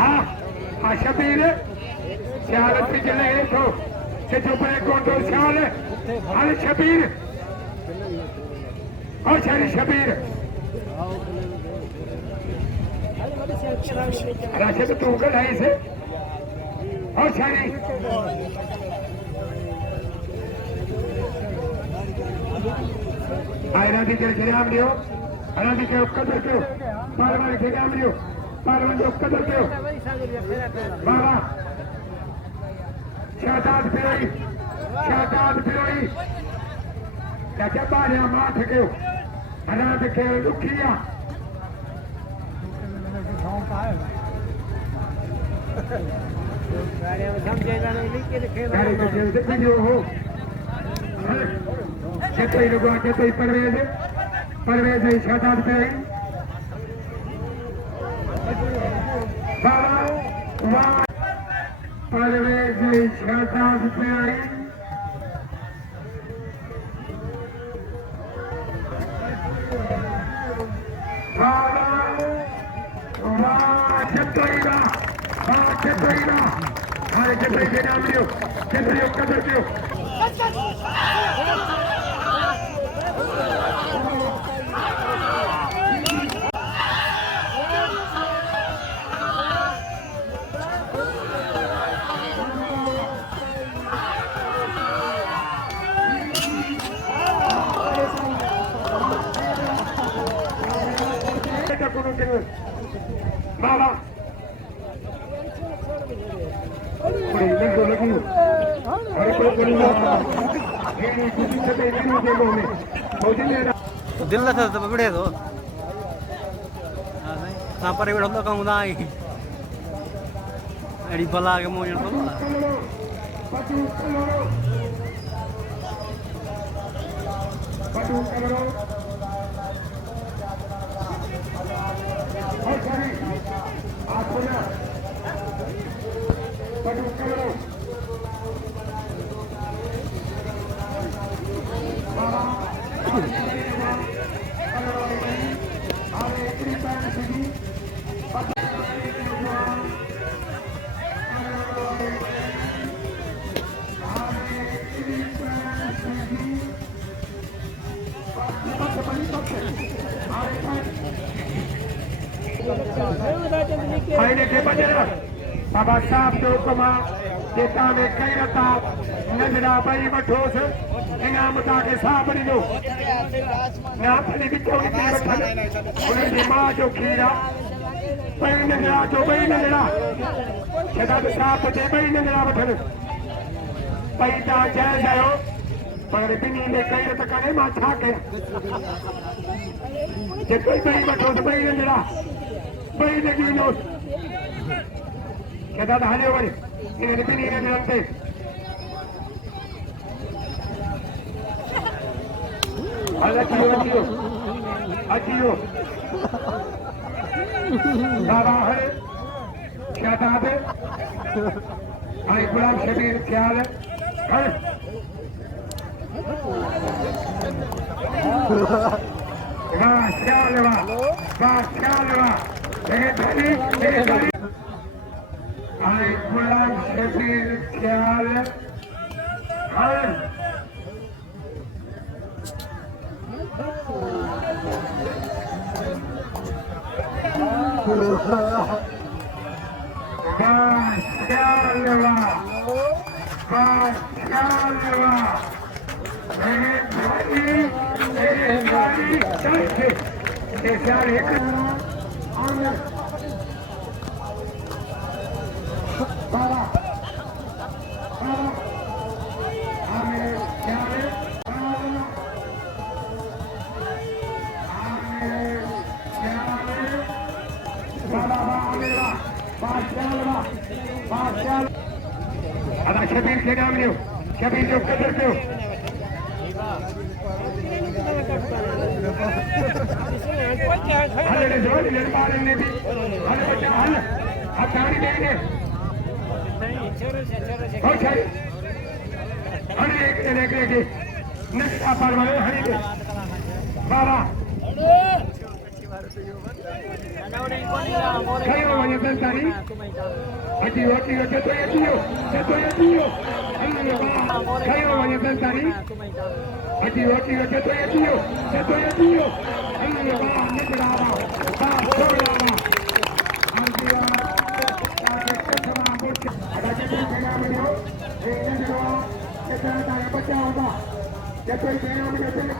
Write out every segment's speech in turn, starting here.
हाँ शबीर ख्याल पिछले तो चुपड़े कोटो ख्याल अरे शबीर और शरी शबीर राशिद तू कर है इसे और शरी आयरा दी के नाम लियो आयरा दी के कदर क्यों पारवानी के नाम लियो पारवानी के कदर क्यों बाबा शादात फिरोई क्या क्या बारे माठ क्यों अनाथ के दुखिया कितने लोगों कितने परवेज है शादात फिरोई बाबा वाह परवेज है शादात फिरोई के नाम लियो कितने कदर क्यों बाबा दिल न था बड़े तो ना पर बड़ा तो कहूं ना एडी बला के मोजन तो बाबा साहब जो हुकुम जेता में कई रता नजरा बई वठोस इनाम ताके साहब ॾिनो ना फली विचो विची वठनि उनजी मां जो खीर बई नजरा जो बई नजरा शदाब साहब जे बई नजरा वठनि बई तव्हां जाइज़ आहियो पर ॿिन्ही में कई रत कान्हे मां छा कयां जेको बई वठोस बई नजरा बई लॻी ॾिनोसि दादा हलियो वरी इन ॿिन्ही नज़रनि ते अचियो बाबा हर शादाब ऐं गुलाम शबीर ख्याल हर वाह ख्याल वाह बहतरीन आई गुलाम शबीर ख्याल हर अदा शबीर के नाम लियो शबीर जो कदर पे हो हले जोड़ ले बालन ने भी हले बच्चा हल हथाड़ी देंगे हो शायद हले एक नक्शा पर वाले हरी के बाबा खयो वञे बेलदारी अची जेतो खयो वञे बेलदारी अची जेतो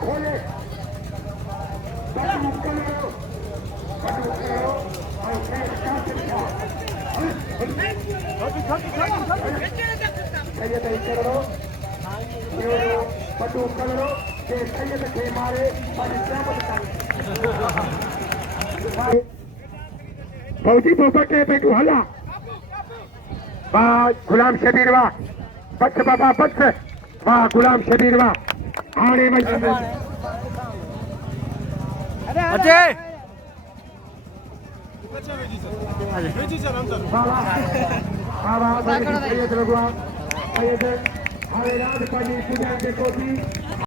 खोले फौजी पोपटे पे तू हला वाह गुलाम शबीर वाह बच बाबा बच वाह गुलाम शबीर वाह आने में अजय बाबा